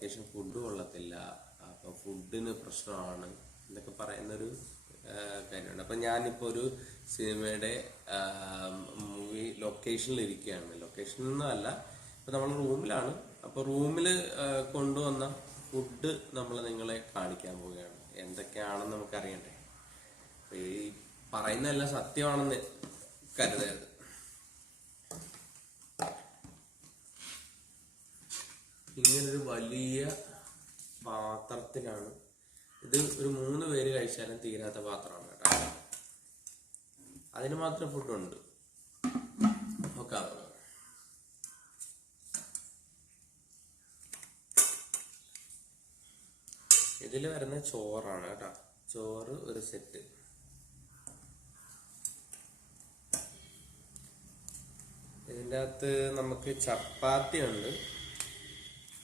Location food കൊള്ളത്തില്ല, അപ്പോൾ ഫുഡിന് പ്രശ്നമാണ് എന്നൊക്കെ പറയുന്നൊരു കാര്യമുണ്ട്. അപ്പം ഞാനിപ്പോൾ ഒരു സിനിമയുടെ മൂവി ലൊക്കേഷനിൽ ഇരിക്കുകയാണ്. ലൊക്കേഷനിൽ നിന്നല്ല, ഇപ്പം നമ്മൾ റൂമിലാണ്. അപ്പോൾ റൂമിൽ കൊണ്ടുവന്ന ഫുഡ് നമ്മൾ നിങ്ങളെ കാണിക്കാൻ പോവുകയാണ്. എന്തൊക്കെയാണെന്ന് നമുക്കറിയണ്ടേ. ഈ പറയുന്നതെല്ലാം സത്യമാണെന്ന് കരുതരുത്. ഇങ്ങനൊരു വലിയ പാത്രത്തിലാണ് ഇത്. ഒരു 3 പേര് കഴിച്ചാലും തീരാത്ത പാത്രമാണ് കേട്ടോ. അതിന് മാത്രം ഫുഡുണ്ട്. നോക്കാം. ഇതിൽ വരുന്ന ചോറാണ് കേട്ടോ. ചോറ് ഒരു സെറ്റ്. ഇതിൻ്റെ അകത്ത് നമുക്ക് ചപ്പാത്തി ഉണ്ട്.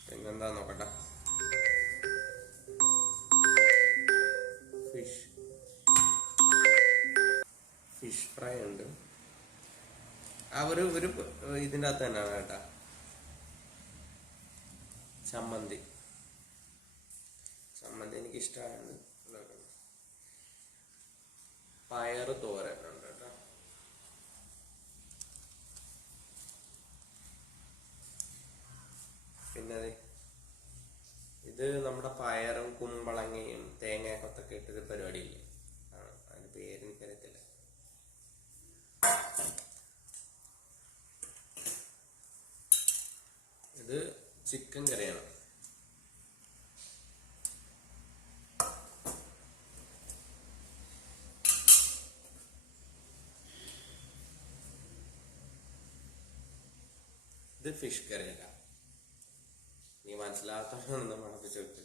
പിന്നെന്താ നോക്കട്ടെ, ഫിഷ് ഫ്രൈ ഉണ്ട്. ആ ഒരു ഇതിൻ്റെ അകത്ത് തന്നെയാണ് കേട്ടാ. ചമ്മന്തി എനിക്ക് ഇഷ്ടമാണ്. പയറ് തോരനുണ്ട് കേട്ടോ. പിന്നെ ഇത് നമ്മുടെ പയറും കുമ്പളങ്ങയും തേങ്ങയൊക്കെ ഇട്ടൊരു പരിപാടിയില്ലേ, അതിന്റെ പേര് എനിക്കറിയത്തില്ല. ഇത് ചിക്കൻ കറിയാണ്. ഇത് ഫിഷ് കറിയല്ല. നീ മനസ്സിലാക്കാണെന്ന് മണപ്പിച്ച് വെക്ക്.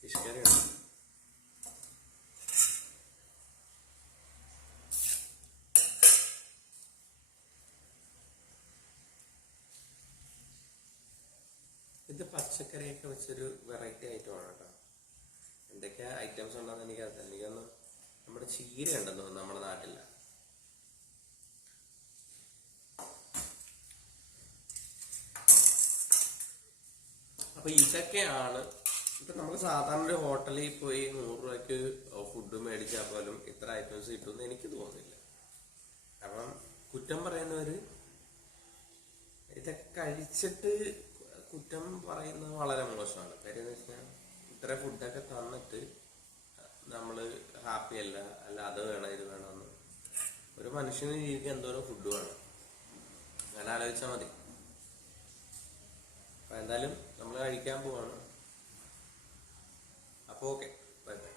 ഫിഷ് കറിയാണ്. ഇത് പച്ചക്കറിയൊക്കെ വെച്ചൊരു വെറൈറ്റി ഐറ്റമാണ് കേട്ടോ. എന്തൊക്കെയാ ഐറ്റംസ് ഉണ്ടെന്ന് എനിക്കൊന്ന് നമ്മുടെ ചീര ഉണ്ടെന്ന് തോന്നുന്നു നമ്മുടെ നാട്ടില്ല. അപ്പൊ ഇതൊക്കെയാണ്. ഇപ്പൊ നമ്മൾ സാധാരണ ഒരു ഹോട്ടലിൽ പോയി 100 രൂപയ്ക്ക് ഫുഡ് മേടിച്ചാൽ പോലും ഇത്ര ഐറ്റംസ് കിട്ടുമെന്ന് എനിക്ക് തോന്നുന്നില്ല. അപ്പം കുറ്റം പറയുന്നവര് ഇതൊക്കെ കഴിച്ചിട്ട് കുറ്റം പറയുന്നത് വളരെ മോശമാണ്. കാര്യം എന്ന് വെച്ചാൽ ഇത്ര ഫുഡൊക്കെ തന്നിട്ട് നമ്മള് ഹാപ്പി അല്ല അത് വേണം ഇത് വേണമെന്ന്. ഒരു മനുഷ്യന് ജീവിക്കാൻ എന്തോരം ഫുഡ് വേണം, അങ്ങനെ ആലോചിച്ചാൽ മതി. അപ്പൊ എന്തായാലും നമ്മൾ കഴിക്കാൻ പോവാണ്. അപ്പോൾ ഓക്കെ, ബൈ ബൈ.